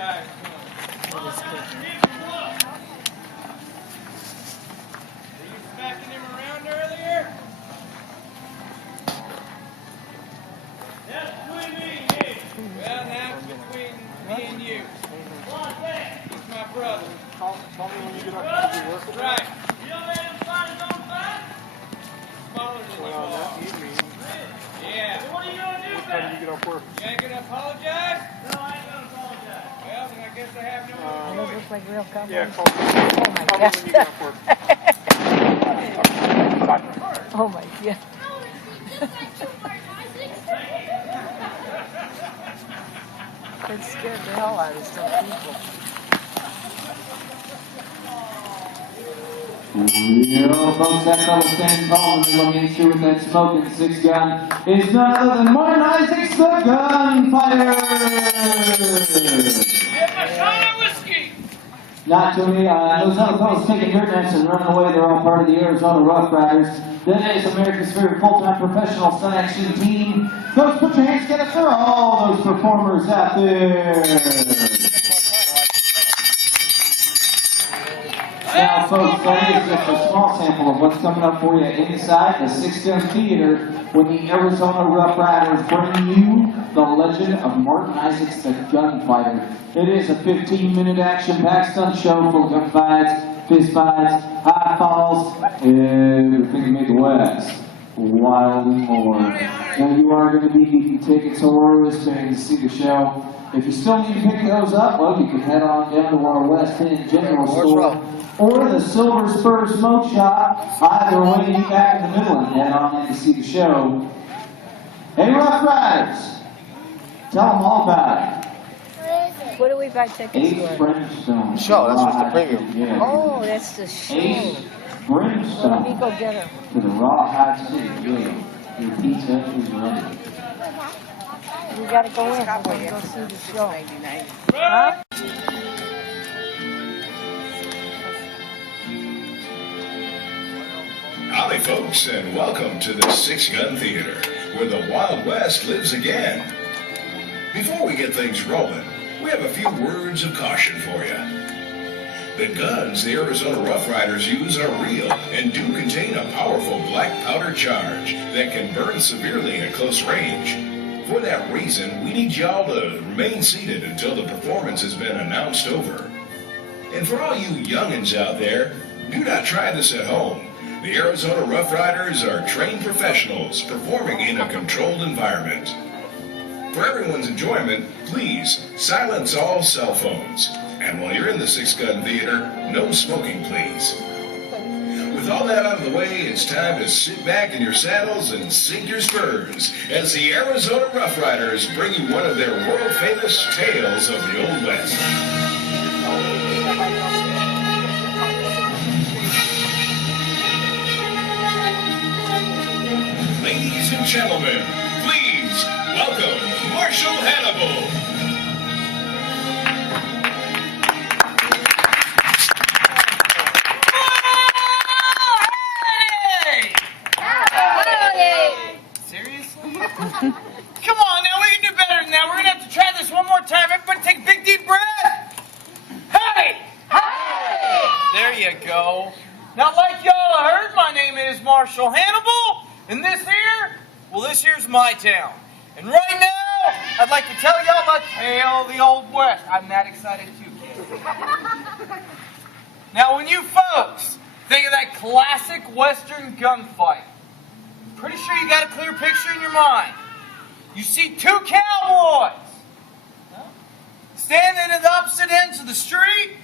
guys. Were you smacking him around earlier? That's between me and you. Well, now it's between me and you. He's my brother. Call me when you get up to do work. That's right. You don't let him fight his own fight? Smaller than you Well, are. that you mean. Yeah. So what are you going to do What time do you get off work? You ain't going to apologize? No, I ain't going to apologize. Well, then I guess I have no more Those choice. look like real cowboys. Yeah, call me. Oh my Call me God. when you get off work. Oh my God. It scared the hell out of some people. Yo, folks, that fellow standing tall in the middle of Main Street with that smoking six gun is none other than Martin Isaacs, the gunfighter! Get my shot of whiskey! Not too many, those other fellows taking dirt nets and running away, they're all part of the Arizona Rough Riders. That is America's favorite full-time professional stunt action team. Folks, put your hands together for all those performers out there. Now, folks, that is just a small sample of what's coming up for you inside the Six Gun Theater when the Arizona Rough Riders bring you the legend of Martin Isaacs, the gunfighter. It is a 15-minute action-packed stunt show full of gunfights, fist fights, high falls, everything in the West. Wild and more. Now, you are going to be needing tickets or wristbands to see the show. If you still need to pick those up, well, you can head on down to our West End General Store or the Silver Spur Smoke Shop. Either way, you back in the middle and head on in to see the show. Hey, Rough Riders, tell them all about it. What do we buy tickets Ace for? Brimstone. Show, that's just the preview. Yeah. Oh, that's the show. Ace Well, let me Brimstone go get her. to the Rawhide City Jail. Your pizza is ready. We gotta go in. We're gonna go see the show. Huh? Howdy, folks, and welcome to the Six Gun Theater, where the Wild West lives again. Before we get things rolling, we have a few words of caution for you. The guns the Arizona Rough Riders use are real and do contain a powerful black powder charge that can burn severely at close range. For that reason, we need y'all to remain seated until the performance has been announced over. And for all you youngins out there, do not try this at home. The Arizona Rough Riders are trained professionals performing in a controlled environment. For everyone's enjoyment, please silence all cell phones. And while you're in the Six Gun Theater, no smoking, please. With all that out of the way, it's time to sit back in your saddles and sink your spurs as the Arizona Rough Riders bring you one of their world-famous tales of the Old West. Ladies and gentlemen, please welcome Marshal Hannibal. Seriously? Come on now, we can do better than that. We're going to have to try this one more time. Everybody take a big deep breath. Hey! Hey! There you go. Now, like y'all heard, my name is Marshal Hannibal. And this here's my town. And right now, I'd like to tell y'all the tale of the Old West. I'm that excited too, kids. Now, when you folks think of that classic Western gunfight, pretty sure you got a clear picture in your mind. You see two cowboys standing at the opposite ends of the street,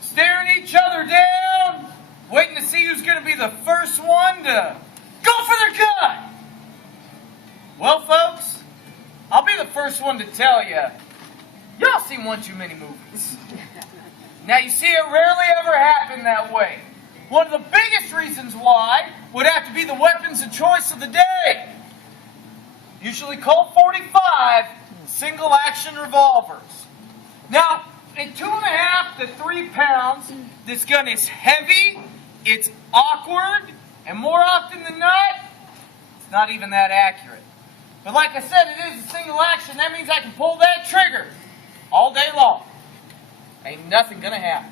staring each other down, waiting to see who's going to be the first one to go for their gun. Well, folks, I'll be the first one to tell you, y'all seen one too many movies. Now, you see, it rarely ever happened that way. One of the biggest reasons why would have to be the weapons of choice of the day. Usually Colt 45 single-action revolvers. Now, at 2.5 to 3 pounds, this gun is heavy, it's awkward, and more often than not, it's not even that accurate. But like I said, it is a single action. That means I can pull that trigger all day long. ain't nothing gonna happen.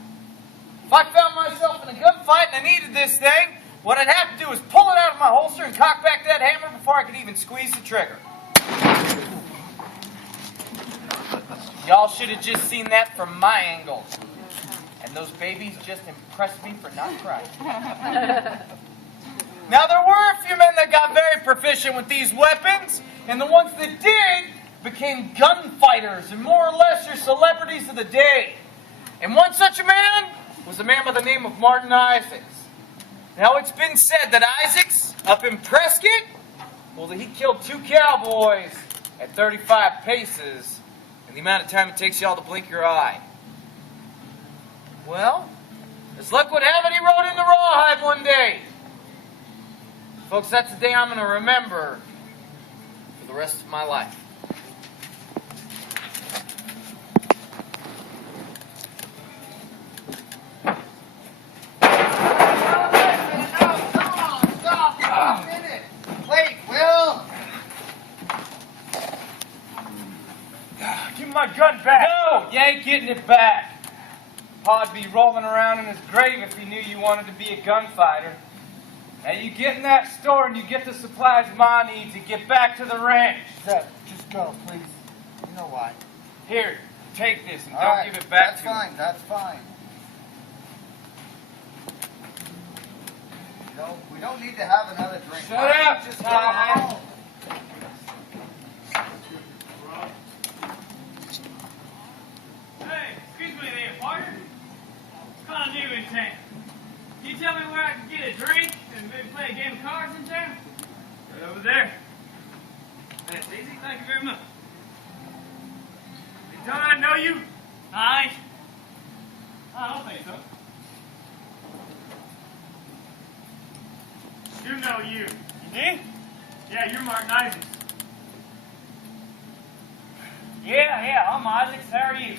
If I found myself in a gunfight and I needed this thing, what I'd have to do is pull it out of my holster and cock back that hammer before I could even squeeze the trigger. Y'all should have just seen that from my angle. And those babies just impressed me for not crying. Now, there were a few men that got very proficient with these weapons, and the ones that did became gunfighters and more or less your celebrities of the day. And one such a man was a man by the name of Martin Isaacs. Now, it's been said that Isaacs, up in Prescott, well, he killed 2 cowboys at 35 paces in the amount of time it takes y'all to blink your eye. Well, as luck would have it, he rode into Rawhide one day. Folks, that's the day I'm going to remember for the rest of my life. Give me my gun back. No, you ain't getting it back. Pa'd be rolling around in his grave if he knew you wanted to be a gunfighter. Now you get in that store and you get the supplies Ma needs and get back to the ranch. Zeb, just go, please. You know why. Here, take this and All don't right, give it back that's to me. fine, that's fine. We don't need to have another drink. Shut Why don't up, you just Ty. go home? Hey, excuse me there, partner. It's kind of new in town. Can you tell me where I can get a drink and maybe play a game of cards in town? Right over there. That's easy. Thank you very much. Hey, don't I know you? I don't think so. You know you. You did? Yeah, you're Martin Isaacs. Yeah, I'm Isaacs. How are you?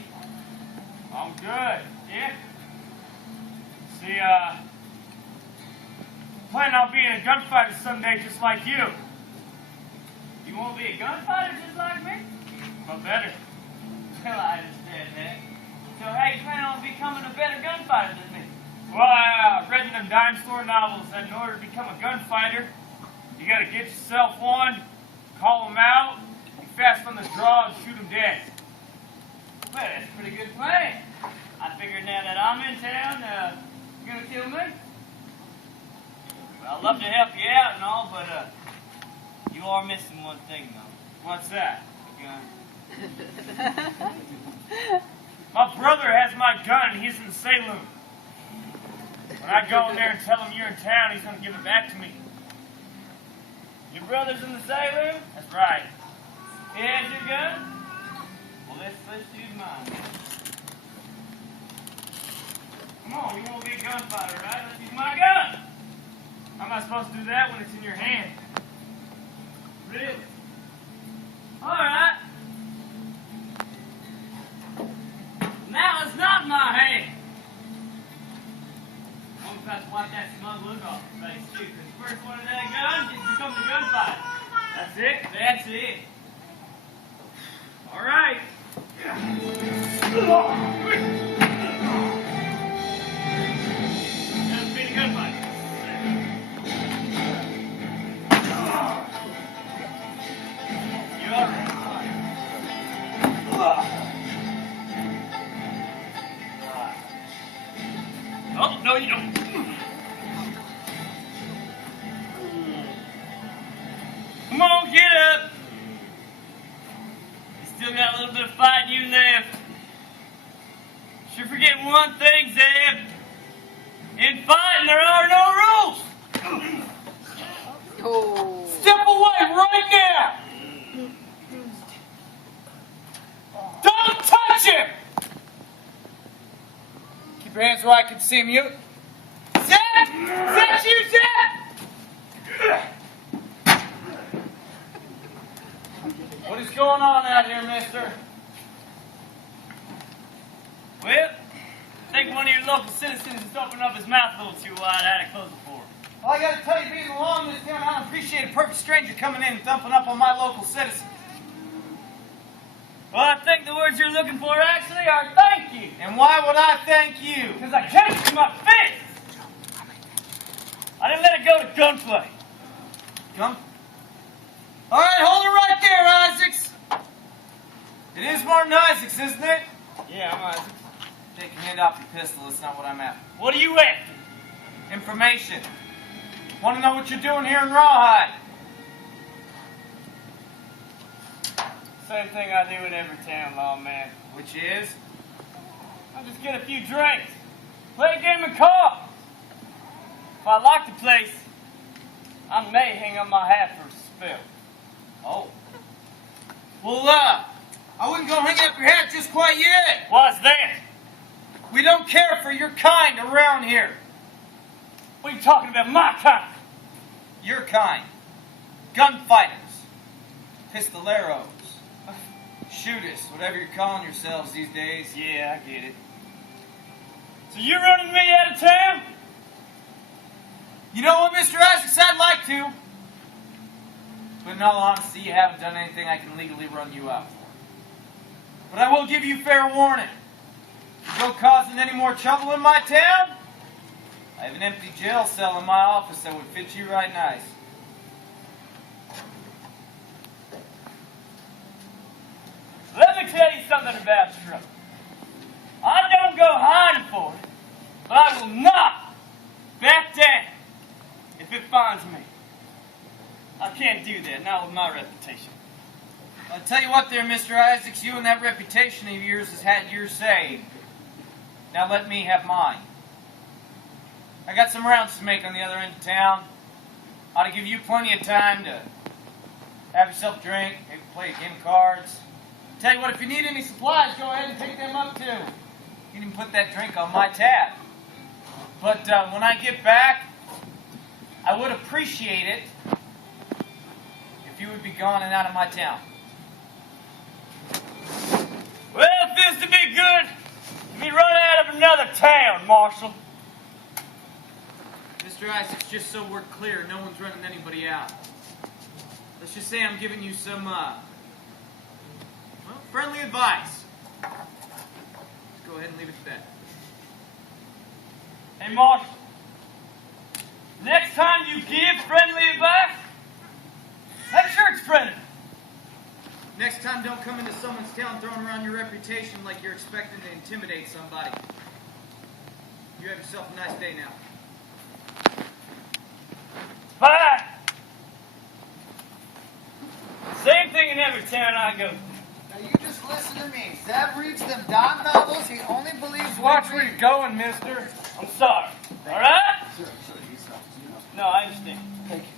I'm good. Yeah? See, plan on being a gunfighter someday just like you. You want to be a gunfighter just like me? But better. Well, I understand that. So how you plan on becoming a better gunfighter than me? Well, I read in them dime store novels that in order to become a gunfighter, you gotta get yourself one, call them out, be fast on the draw, and shoot them dead. Well, that's a pretty good plan. I figured now that I'm in town, you're gonna kill me? Well, I'd love to help you out and all, but you are missing one thing, though. What's that? A gun. My brother has my gun. He's in the saloon. When I go in there and tell him you're in town, he's gonna give it back to me. Your brother's in the saloon? That's right. He has your gun? Well, let's use mine. Come on, you want to be a gunfighter, right? Let's use my gun. How am I supposed to do that when it's in your hand? Really? All right. Now it's not in my hand. I'm about to wipe that smug look off your face, too, because the first one of that gun just becomes a gunfighter. That's it? That's it. All right. Let's be the gunfighter. You all right? Oh, no, you don't. Come on, get up. You still got a little bit of fight in you left. Sure forget one thing, Zeb. In fighting, there are no rules. Step away right now! Don't touch him! Keep your hands where I can see him. You. Zeb! Is that you, Zeb? What is going on out here, mister? Well, I think one of your local citizens has opened up his mouth a little too wide. I had to close it for him. Well, I gotta tell you, being along this town, I don't appreciate a perfect stranger coming in and thumping up on my local citizens. Well, I think the words you're looking for actually are thank you. And why would I thank you? Because I came to my fist. I didn't let it go to gunplay. Come. All right, hold it right there, Isaacs. It is Martin Isaacs, isn't it? Yeah, I'm Isaac. Take your hand off your pistol. That's not what I'm after. What are you after? Information. Want to know what you're doing here in Rawhide? Same thing I do in every town, lawman. Which is? I just get a few drinks, play a game of cards. If I like the place, I may hang up my hat for a spill. Oh. Well, I wouldn't go hang up your hat just quite yet. What's that? We don't care for your kind around here. What are you talking about, my kind? Your kind. Gunfighters. Pistoleros. Shooters, whatever you're calling yourselves these days. Yeah, I get it. So you're running me out of town? You know what, Mr. Isaacs, I'd like to. But in all honesty, you haven't done anything I can legally run you out for. But I will give you fair warning. If you go causing any more trouble in my town, I have an empty jail cell in my office that would fit you right nice. Let me tell you something about trouble. I don't go hiding for it, but I will not back down if it finds me. I can't do that, not with my reputation. I'll tell you what there, Mr. Isaacs, you and that reputation of yours has had your say. Now let me have mine. I got some rounds to make on the other end of town. Ought to give you plenty of time to have yourself a drink, maybe play a game of cards. Tell you what, if you need any supplies, go ahead and pick them up too. You can even put that drink on my tab. But when I get back, I would appreciate it if you would be gone and out of my town. Well, it feels to be good to be run out of another town, Marshal. Mr. Isaacs, just so we're clear, no one's running anybody out. Let's just say I'm giving you some, friendly advice. Let's go ahead and leave it at that. Hey, Marshal. Next time you give friendly advice, make sure it's friendly. Next time, don't come into someone's town throwing around your reputation like you're expecting to intimidate somebody. You have yourself a nice day now. Bye. Same thing in every town I go to. Now you just listen to me. Zeb reads them dime novels. He only believes Watch where you're going, mister. I'm sorry. All right? Sure, he's not. No, I understand. Thank you.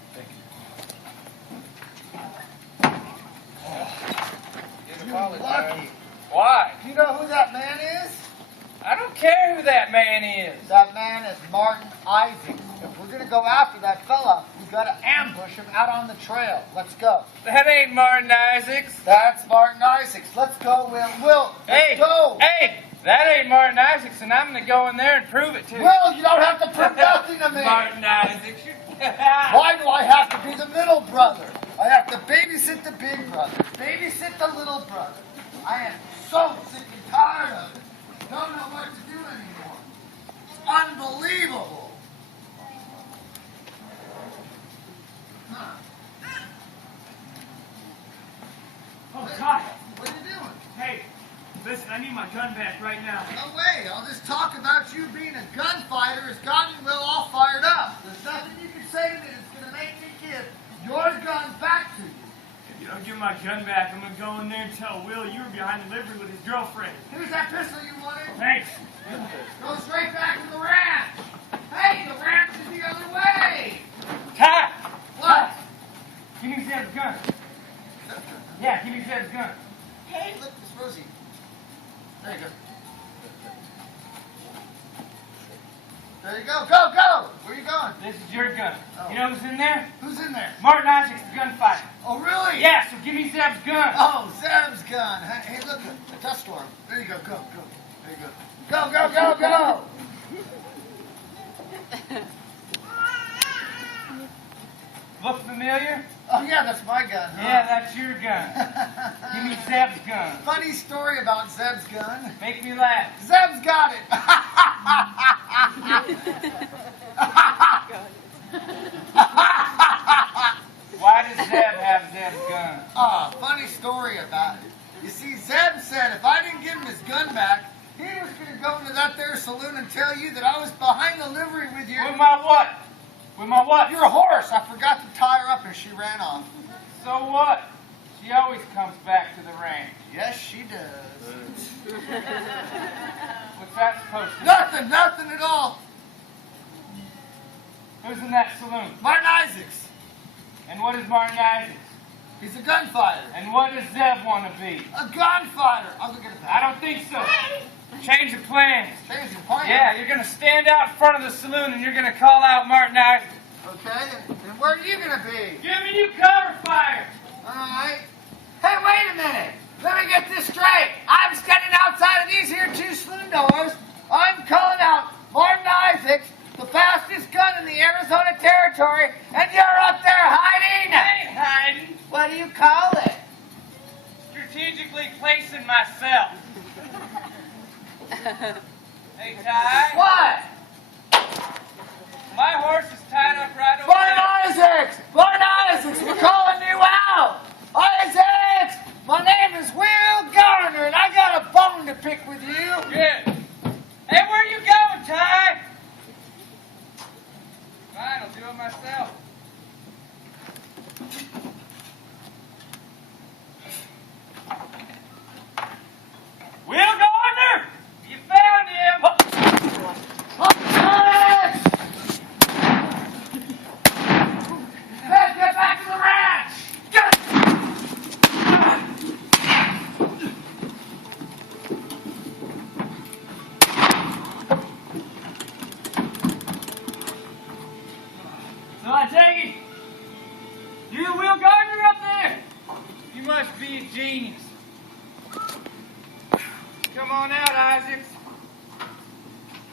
You're lucky. Why? Do you know who that man is? I don't care who that man is. That man is Martin Isaacs. If we're gonna go after that fella, we gotta ambush him out on the trail. Let's go. That ain't Martin Isaacs. That's Martin Isaacs. Let's go, Will. Let's go. Hey, that ain't Martin Isaacs, and I'm gonna go in there and prove it to you. Will, you don't have to prove nothing to me. Martin Isaacs. Why do I have to be the middle brother? I have to babysit the big brother, babysit the little brother. I am so sick and tired of it. Don't know what to do anymore. It's unbelievable. Huh. Oh, God. What are you doing? Hey, listen, I need my gun back right now. No way. All this talk about you being a gunfighter has gotten Will all fired up. There's nothing you can say to me that's going to make me give your gun back to you. If you don't give my gun back, I'm going to go in there and tell Will you were behind the livery with his girlfriend. Here's that pistol you wanted. Thanks. Go straight back to the ranch. Hey, the ranch is the other way. Ty! What? Give me Zeb's gun. Yeah, give me Zeb's gun. Hey, look, it's Rosie. There you go. There you go. Go, go. Where you going? This is your gun. Oh. You know who's in there? Who's in there? Martin Isaacs, the gunfighter. Oh, really? Yeah, so give me Zeb's gun. Oh, Zeb's gun. Hey, look, a dust storm. There you go. Go, go. There you go. Go, go, go, go. Look familiar? Oh yeah, that's my gun, huh? Yeah, that's your gun. Give me Zeb's gun. Funny story about Zeb's gun. Make me laugh. Zeb's got it. Why does Zeb have Zeb's gun? Funny story about it. You see, Zeb said if I didn't give him his gun back, he was going to go into that there saloon and tell you that I was behind the livery with your... With my what? With my what? Your horse. I forgot to tie her up and she ran off. So what? She always comes back to the ranch. Yes, she does. What's that supposed to Nothing at all. be? Who's in that saloon? Martin Isaacs. And what is Martin Isaacs? He's a gunfighter. And what does Zeb want to be? A gunfighter. I'll look at I don't think so. Change of plans. Change your plan. Yeah, you're going to stand out in front of the saloon and you're going to call out Martin Isaacs. Okay, and where are you going to be? Giving you cover fire. All right. Hey, wait a minute. Let me get this straight. I'm standing outside of these here two saloon doors. I'm calling out Martin Isaacs, the fastest gun in the Arizona territory, and you're up there hiding. I ain't hiding. What do you call it? Strategically placing myself. Hey, Ty. What? My horse is tied up right over Martin there. Isaacs! Martin Isaacs, we're calling you out! Isaacs! My name is Will Garner, and I got a bone to pick with you. Good. Hey, where are you going, Ty? Fine, I'll do it myself. Will Gardner! You found him! Isaacs! Let's get back to the ranch! Get! So I take it, you're the Will Gardner up there? You must be a genius. Come on out, Isaacs.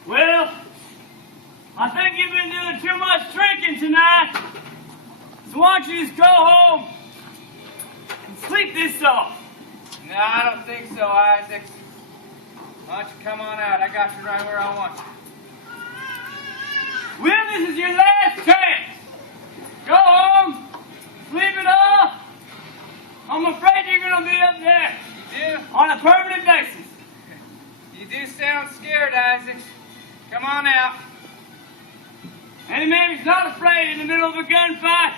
Well, I think you've been doing too much drinking tonight. So why don't you just go home and sleep this off? No, I don't think so, Isaacs. Why don't you come on out? I got you right where I want you. Well, this is your last chance. Go home, sleep it off. I'm afraid you're going to be up there You do? on a permanent basis. You do sound scared, Isaacs. Come on out. Any man who's not afraid in the middle of a gunfight,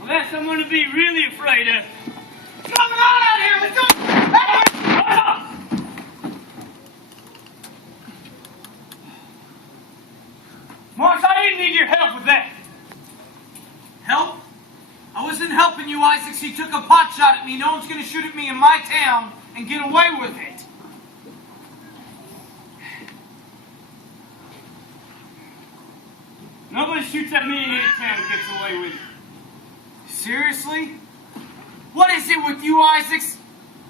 well, that's someone to be really afraid of. Come on out here! Let's go! Hey! Hold on. Marsh, I didn't need your help with that. Help? I wasn't helping you, Isaacs. He took a pot shot at me. No one's going to shoot at me in my town and get away with it. Nobody shoots at me in any town and gets away with it. Seriously? What is it with you, Isaacs?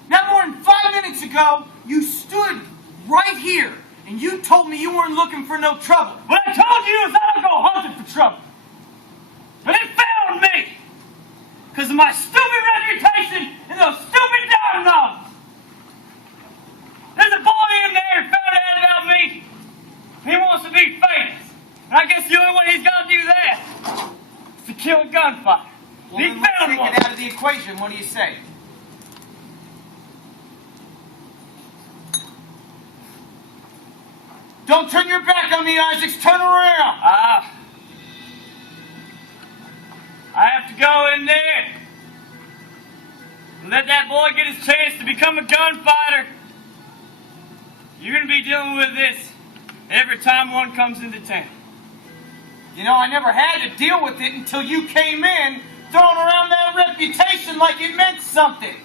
Not more than 5 minutes ago, you stood right here and you told me you weren't looking for no trouble. What I told you is I don't go hunting for trouble. But it found me because of my stupid reputation and those stupid dime novels. There's a boy in there who found out about me. He wants to be famous. And I guess the only way he's got to do that is to kill a gunfighter. Well, He then let's found take one. it out of the equation. What do you say? Don't turn your back on me, Isaacs. Turn around. I have to go in there and let that boy get his chance to become a gunfighter. You're going to be dealing with this every time one comes into town. You know, I never had to deal with it until you came in, throwing around that reputation like it meant something.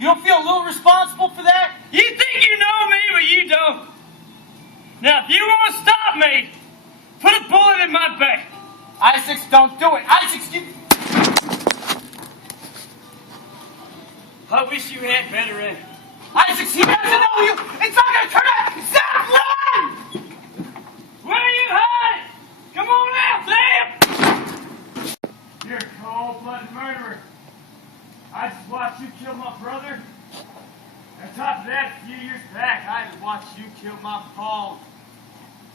You don't feel a little responsible for that? You think you know me, but you don't. Now, if you want to stop me, put a bullet in my back. Isaacs, don't do it. Isaacs, you... I wish you had better aim. Isaacs, he doesn't know you. It's not going to turn out. Zach, run! Where are you hiding? Come on out, Sam! watched you kill my Paul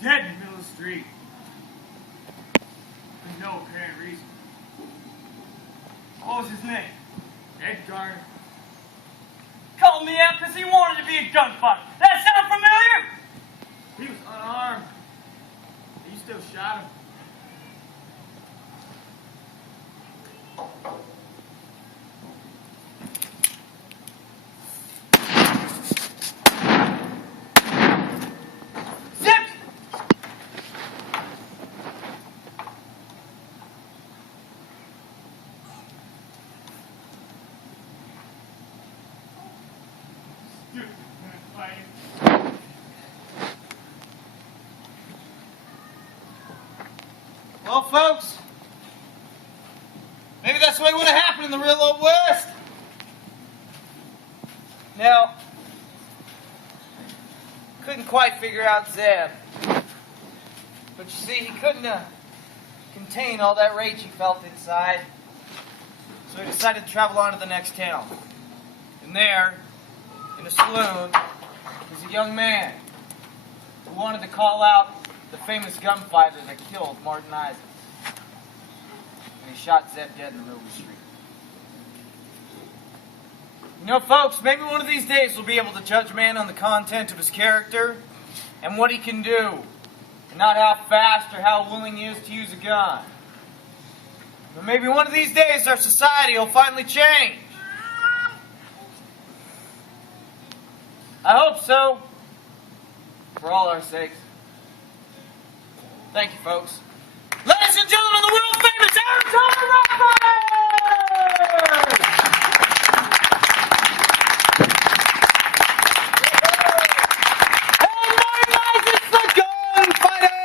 dead in the middle of the street. For no apparent reason. What was his name? Edgar. Called me out because he wanted to be a gunfighter. That sound familiar? He was unarmed. You still shot him. Well, folks, maybe that's the way it would have happened in the real old West. Now, couldn't quite figure out Zeb. But you see, he couldn't contain all that rage he felt inside. So he decided to travel on to the next town. And there, in a saloon, was a young man who wanted to call out the famous gunfighter that killed Martin Isaacs. And he shot Zeb dead in the middle of the street. You know, folks, maybe one of these days we'll be able to judge a man on the content of his character and what he can do, and not how fast or how willing he is to use a gun. But maybe one of these days our society will finally change. I hope so, for all our sakes. Thank you, folks. Ladies and gentlemen, the world famous Arizona Rawhide! And Martin Isaacs, the gunfighter!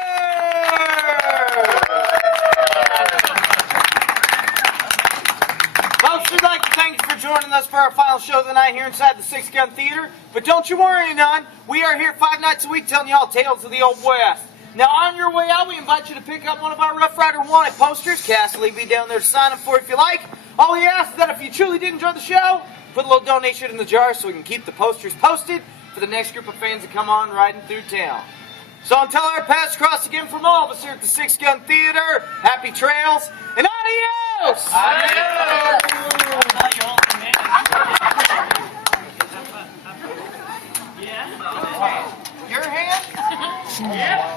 Folks, we'd like to thank you for joining us for our final show of the night here inside the Six Gun Theater. But don't you worry none, we are here 5 nights a week telling you all tales of the Old West. Now, on your way out, we invite you to pick up one of our Rough Rider Wanted posters. Cass will be down there to sign them for if you like. All we ask is that if you truly did enjoy the show, put a little donation in the jar so we can keep the posters posted for the next group of fans that come on riding through town. So until our paths cross again from all of us here at the Six Gun Theater, happy trails, and adios! Yeah. Your hand? Yeah.